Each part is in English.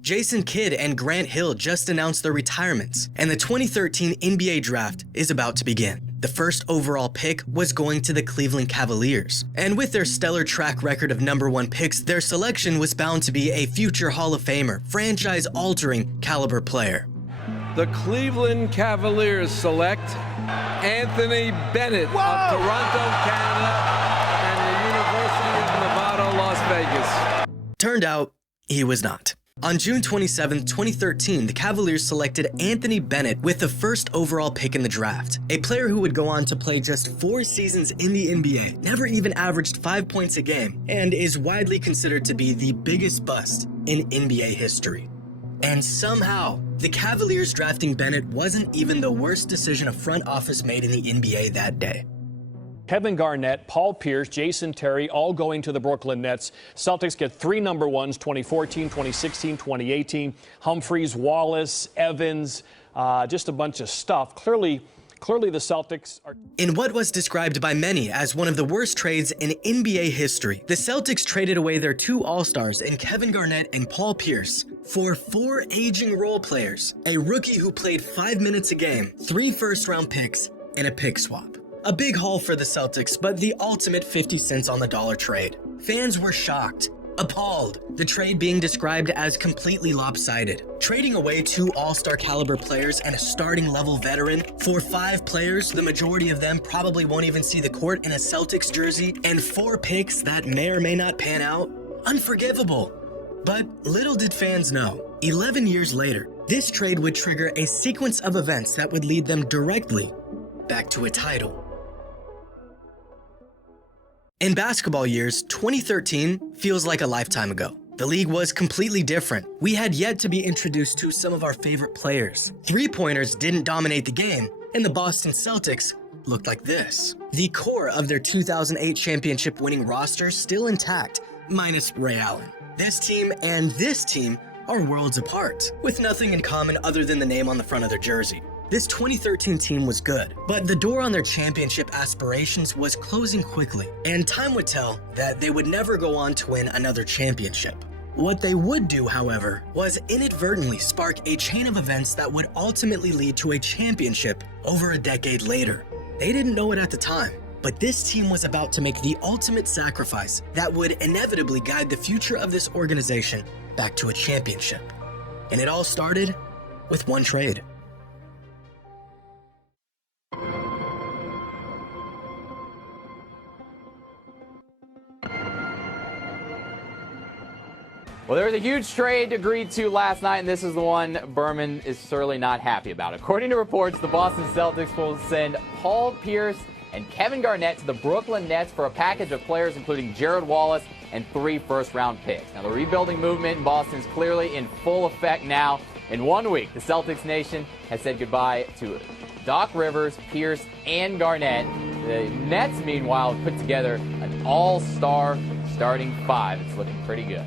Jason Kidd and Grant Hill just announced their retirements, and the 2013 NBA draft is about to begin. The first overall pick was going to the Cleveland Cavaliers, and with their stellar track record of #1 picks, their selection was bound to be a future Hall of Famer, franchise-altering caliber player. The Cleveland Cavaliers select Anthony Bennett of Toronto, Canada, and the University of Nevada, Las Vegas. Turned out, he was not. On June 27, 2013, the Cavaliers selected Anthony Bennett with the first overall pick in the draft, a player who would go on to play just 4 seasons in the NBA, never even averaged 5 points a game, and is widely considered to be the biggest bust in NBA history. And somehow, the Cavaliers drafting Bennett wasn't even the worst decision a front office made in the NBA that day. Kevin Garnett, Paul Pierce, Jason Terry, all going to the Brooklyn Nets. Celtics get 3 number ones, 2014, 2016, 2018. Humphries, Wallace, Evans, just a bunch of stuff. Clearly the Celtics are... In what was described by many as one of the worst trades in NBA history, the Celtics traded away their 2 All-Stars in Kevin Garnett and Paul Pierce for 4 aging role players, a rookie who played 5 minutes a game, 3 first-round picks, and a pick swap. A big haul for the Celtics, but the ultimate 50 cents on the dollar trade. Fans were shocked, appalled, the trade being described as completely lopsided. Trading away 2 all-star caliber players and a starting level veteran for 5 players, the majority of them probably won't even see the court in a Celtics jersey, and 4 picks that may or may not pan out? Unforgivable. But little did fans know, 11 years later, this trade would trigger a sequence of events that would lead them directly back to a title. In basketball years, 2013 feels like a lifetime ago. The league was completely different. We had yet to be introduced to some of our favorite players. 3-pointers didn't dominate the game, and the Boston Celtics looked like this. The core of their 2008 championship-winning roster still intact, minus Ray Allen. This team and this team are worlds apart, with nothing in common other than the name on the front of their jersey. This 2013 team was good, but the door on their championship aspirations was closing quickly, and time would tell that they would never go on to win another championship. What they would do, however, was inadvertently spark a chain of events that would ultimately lead to a championship over a decade later. They didn't know it at the time, but this team was about to make the ultimate sacrifice that would inevitably guide the future of this organization back to a championship. And it all started with one trade. Well, there was a huge trade agreed to last night, and this is the one Berman is certainly not happy about. According to reports, the Boston Celtics will send Paul Pierce and Kevin Garnett to the Brooklyn Nets for a package of players including Jared Wallace and 3 first-round picks. Now, the rebuilding movement in Boston is clearly in full effect now. In 1 week, the Celtics nation has said goodbye to Doc Rivers, Pierce, and Garnett. The Nets, meanwhile, have put together an all-star starting 5. It's looking pretty good.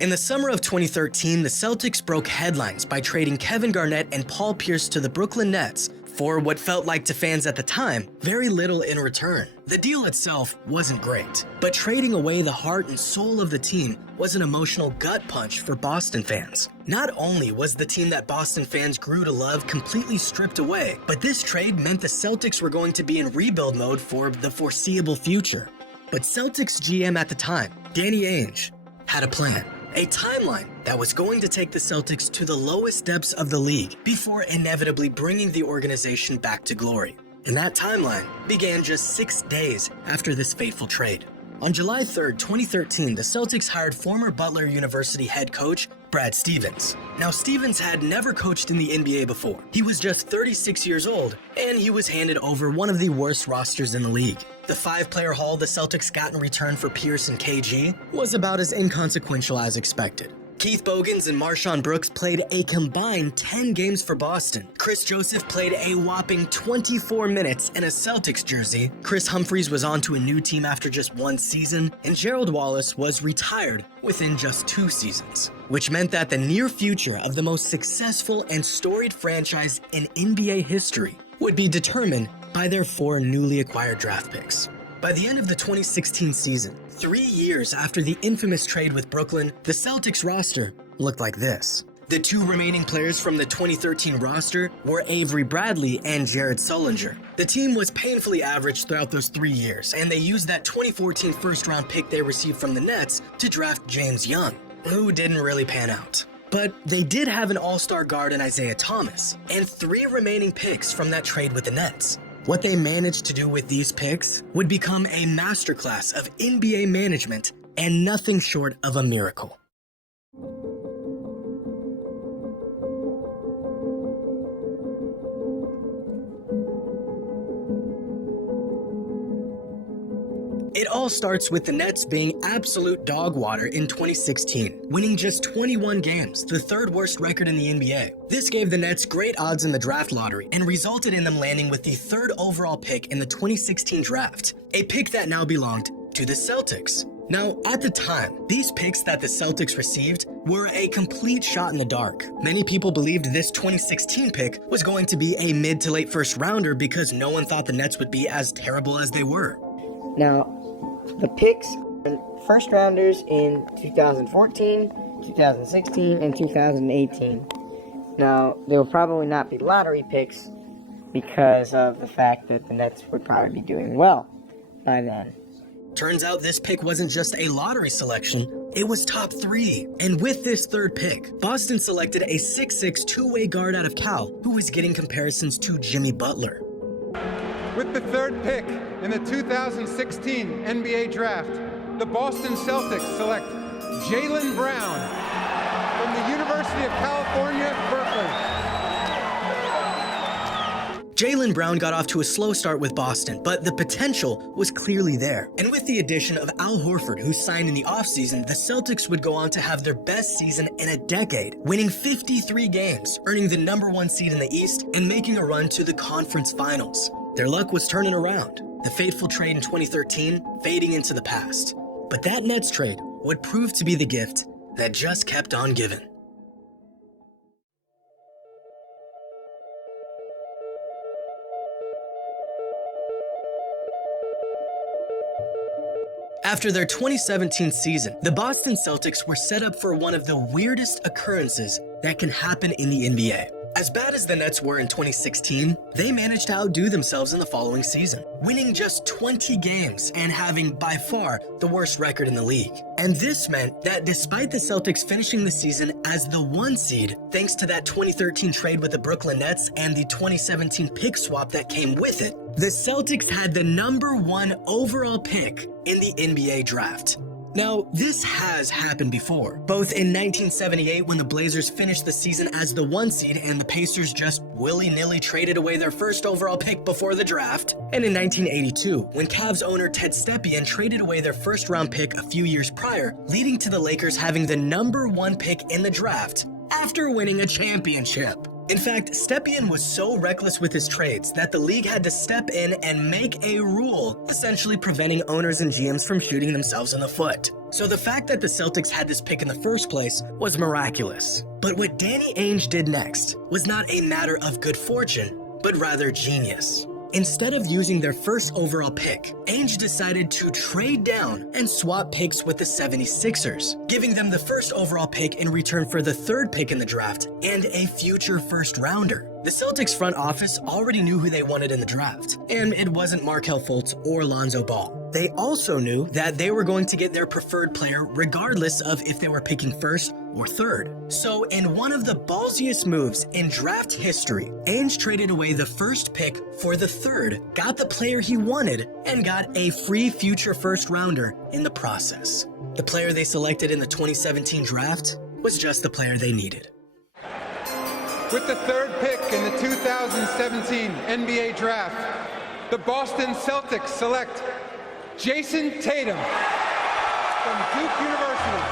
In the summer of 2013, the Celtics broke headlines by trading Kevin Garnett and Paul Pierce to the Brooklyn Nets for what felt like to fans at the time, very little in return. The deal itself wasn't great, but trading away the heart and soul of the team was an emotional gut punch for Boston fans. Not only was the team that Boston fans grew to love completely stripped away, but this trade meant the Celtics were going to be in rebuild mode for the foreseeable future. But Celtics GM at the time, Danny Ainge, had a plan. A timeline that was going to take the Celtics to the lowest depths of the league before inevitably bringing the organization back to glory. And that timeline began just 6 days after this fateful trade. On July 3rd, 2013, the Celtics hired former Butler University head coach Brad Stevens. Now, Stevens had never coached in the NBA before. He was just 36 years old, and he was handed over one of the worst rosters in the league. The 5-player haul the Celtics got in return for Pierce and KG was about as inconsequential as expected. Keith Bogans and Marshawn Brooks played a combined 10 games for Boston. Chris Joseph played a whopping 24 minutes in a Celtics jersey. Chris Humphries was on to a new team after just 1 season, and Gerald Wallace was retired within just 2 seasons, which meant that the near future of the most successful and storied franchise in NBA history would be determined by their 4 newly acquired draft picks. By the end of the 2016 season, 3 years after the infamous trade with Brooklyn, the Celtics roster looked like this. The 2 remaining players from the 2013 roster were Avery Bradley and Jared Sullinger. The team was painfully average throughout those 3 years, and they used that 2014 first-round pick they received from the Nets to draft James Young, who didn't really pan out. But they did have an all-star guard in Isaiah Thomas, and 3 remaining picks from that trade with the Nets. What they managed to do with these picks would become a masterclass of NBA management and nothing short of a miracle. It all starts with the Nets being absolute dog water in 2016, winning just 21 games, the 3rd worst record in the NBA. This gave the Nets great odds in the draft lottery and resulted in them landing with the 3rd overall pick in the 2016 draft, a pick that now belonged to the Celtics. Now, at the time, these picks that the Celtics received were a complete shot in the dark. Many people believed this 2016 pick was going to be a mid to late first rounder because no one thought the Nets would be as terrible as they were. Now, the picks were first rounders in 2014, 2016, and 2018. Now, they will probably not be lottery picks because of the fact that the Nets would probably be doing well by then. Turns out this pick wasn't just a lottery selection, it was top 3. And with this 3rd pick, Boston selected a 6'6" two-way guard out of Cal who was getting comparisons to Jimmy Butler. With the 3rd pick in the 2016 NBA Draft, the Boston Celtics select Jaylen Brown from the University of California, Berkeley. Jaylen Brown got off to a slow start with Boston, but the potential was clearly there. And with the addition of Al Horford, who signed in the offseason, the Celtics would go on to have their best season in a decade, winning 53 games, earning the #1 seed in the East, and making a run to the conference finals. Their luck was turning around, the fateful trade in 2013 fading into the past. But that Nets trade would prove to be the gift that just kept on giving. After their 2017 season, the Boston Celtics were set up for one of the weirdest occurrences that can happen in the NBA. As bad as the Nets were in 2016, they managed to outdo themselves in the following season, winning just 20 games and having by far the worst record in the league. And this meant that despite the Celtics finishing the season as the 1 seed, thanks to that 2013 trade with the Brooklyn Nets and the 2017 pick swap that came with it, the Celtics had the #1 overall pick in the NBA draft. Now, this has happened before, both in 1978 when the Blazers finished the season as the 1 seed and the Pacers just willy-nilly traded away their first overall pick before the draft, and in 1982 when Cavs owner Ted Stepien traded away their first-round pick a few years prior, leading to the Lakers having the #1 pick in the draft after winning a championship. In fact, Stepien was so reckless with his trades that the league had to step in and make a rule, essentially preventing owners and GMs from shooting themselves in the foot. So the fact that the Celtics had this pick in the first place was miraculous. But what Danny Ainge did next was not a matter of good fortune, but rather genius. Instead of using their first overall pick, Ainge decided to trade down and swap picks with the 76ers, giving them the first overall pick in return for the 3rd pick in the draft and a future first rounder. The Celtics front office already knew who they wanted in the draft, and it wasn't Markelle Fultz or Lonzo Ball. They also knew that they were going to get their preferred player regardless of if they were picking first or 3rd. So in one of the ballsiest moves in draft history, Ainge traded away the first pick for the 3rd, got the player he wanted, and got a free future first rounder in the process. The player they selected in the 2017 draft was just the player they needed. With the 3rd pick in the 2017 NBA Draft, the Boston Celtics select Jason Tatum from Duke University.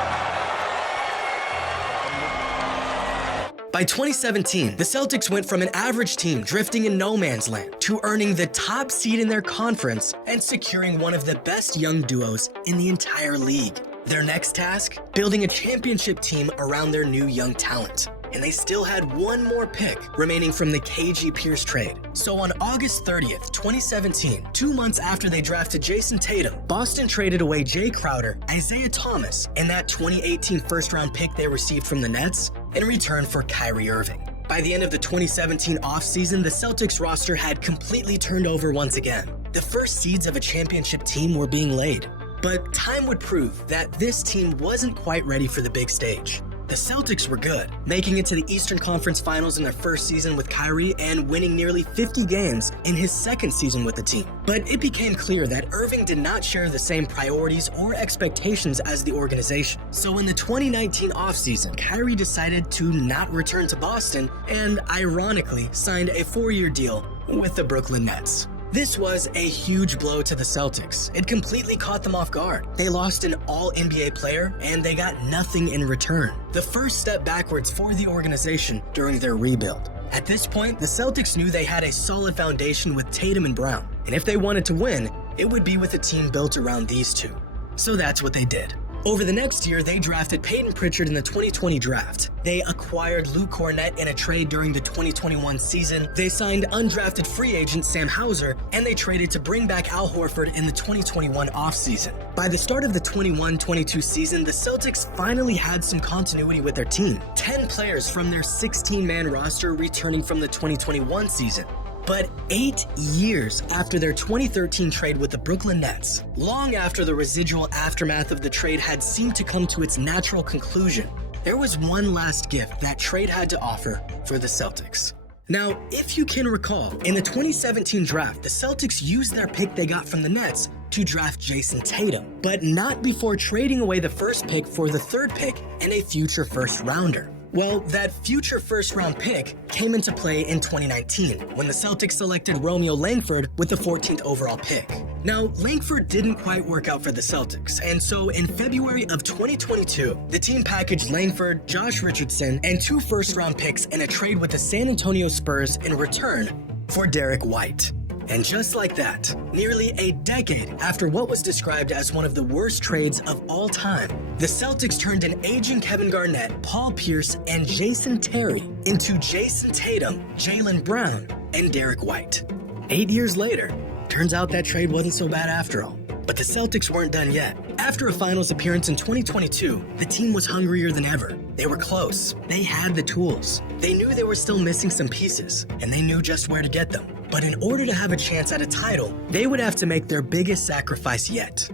By 2017, the Celtics went from an average team drifting in no man's land to earning the top seed in their conference and securing one of the best young duos in the entire league. Their next task? Building a championship team around their new young talent. and they still had one more pick remaining from the KG Pierce trade. So on August 30th, 2017, 2 months after they drafted Jason Tatum, Boston traded away Jay Crowder, Isaiah Thomas, and that 2018 first-round pick they received from the Nets in return for Kyrie Irving. By the end of the 2017 offseason, the Celtics roster had completely turned over once again. The first seeds of a championship team were being laid. But time would prove that this team wasn't quite ready for the big stage. The Celtics were good, making it to the Eastern Conference Finals in their first season with Kyrie and winning nearly 50 games in his second season with the team. But it became clear that Irving did not share the same priorities or expectations as the organization. So in the 2019 offseason, Kyrie decided to not return to Boston and, ironically, signed a 4-year deal with the Brooklyn Nets. This was a huge blow to the Celtics. It completely caught them off guard. They lost an all-NBA player, and they got nothing in return. The first step backwards for the organization during their rebuild. At this point, the Celtics knew they had a solid foundation with Tatum and Brown, and if they wanted to win, it would be with a team built around these two. So that's what they did. Over the next year, they drafted Peyton Pritchard in the 2020 draft. They acquired Luke Cornett in a trade during the 2021 season. They signed undrafted free agent Sam Hauser, and they traded to bring back Al Horford in the 2021 offseason. By the start of the 21-22 season, the Celtics finally had some continuity with their team. 10 players from their 16-man roster returning from the 2021 season. But 8 years after their 2013 trade with the Brooklyn Nets, long after the residual aftermath of the trade had seemed to come to its natural conclusion, there was one last gift that trade had to offer for the Celtics. Now, if you can recall, in the 2017 draft, the Celtics used their pick they got from the Nets to draft Jason Tatum, but not before trading away the first pick for the third pick and a future first rounder. Well, that future first-round pick came into play in 2019 when the Celtics selected Romeo Langford with the 14th overall pick. Now, Langford didn't quite work out for the Celtics, and so in February of 2022, the team packaged Langford, Josh Richardson, and 2 first-round picks in a trade with the San Antonio Spurs in return for Derek White. And just like that, nearly a decade after what was described as one of the worst trades of all time, the Celtics turned an aging Kevin Garnett, Paul Pierce, and Jason Terry into Jason Tatum, Jaylen Brown, and Derek White. 8 years later, turns out that trade wasn't so bad after all. But the Celtics weren't done yet. After a finals appearance in 2022, the team was hungrier than ever. They were close. They had the tools. They knew they were still missing some pieces, and they knew just where to get them. But in order to have a chance at a title, they would have to make their biggest sacrifice yet.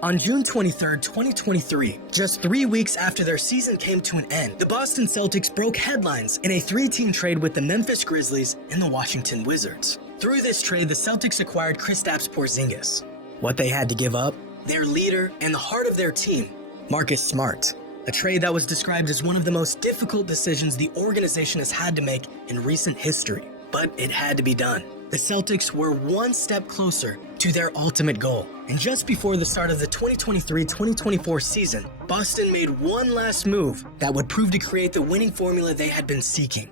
On June 23, 2023, just 3 weeks after their season came to an end, the Boston Celtics broke headlines in a 3-team trade with the Memphis Grizzlies and the Washington Wizards. Through this trade, the Celtics acquired Kristaps Porzingis. What they had to give up? Their leader and the heart of their team, Marcus Smart. A trade that was described as one of the most difficult decisions the organization has had to make in recent history. But it had to be done. The Celtics were one step closer to their ultimate goal. And just before the start of the 2023-2024 season, Boston made one last move that would prove to create the winning formula they had been seeking.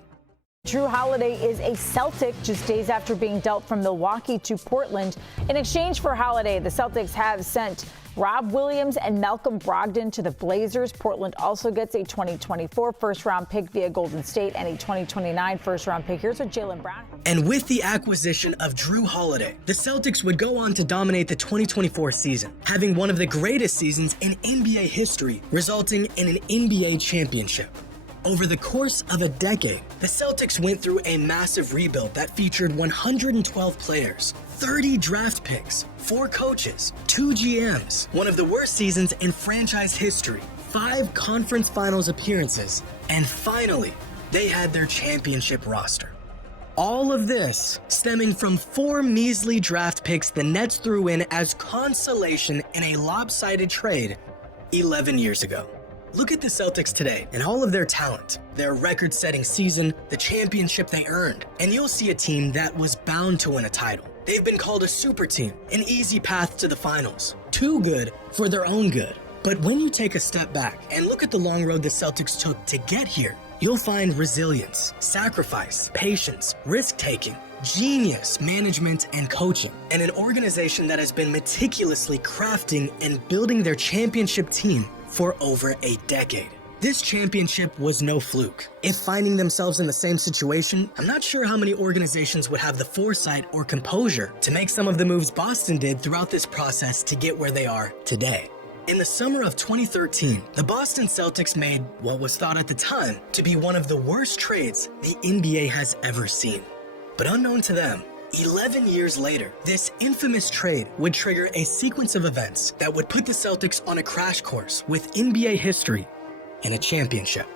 Jrue Holiday is a Celtic just days after being dealt from Milwaukee to Portland. In exchange for Holiday, the Celtics have sent Rob Williams and Malcolm Brogdon to the Blazers. Portland also gets a 2024 first-round pick via Golden State and a 2029 first-round pick. Here's what Jaylen Brown. And with the acquisition of Jrue Holiday, the Celtics would go on to dominate the 2024 season, having one of the greatest seasons in NBA history, resulting in an NBA championship. Over the course of a decade, the Celtics went through a massive rebuild that featured 112 players, 30 draft picks, 4 coaches, 2 GMs, one of the worst seasons in franchise history, 5 conference finals appearances, and finally, they had their championship roster. All of this stemming from 4 measly draft picks the Nets threw in as consolation in a lopsided trade 11 years ago. Look at the Celtics today and all of their talent, their record-setting season, the championship they earned, and you'll see a team that was bound to win a title. They've been called a super team, an easy path to the finals, too good for their own good. But when you take a step back and look at the long road the Celtics took to get here, you'll find resilience, sacrifice, patience, risk-taking, Genius management and coaching, and an organization that has been meticulously crafting and building their championship team for over a decade. This championship was no fluke. If finding themselves in the same situation, I'm not sure how many organizations would have the foresight or composure to make some of the moves Boston did throughout this process to get where they are today. In the summer of 2013, the Boston Celtics made what was thought at the time to be one of the worst trades the NBA has ever seen. But unknown to them, 11 years later, this infamous trade would trigger a sequence of events that would put the Celtics on a crash course with NBA history and a championship.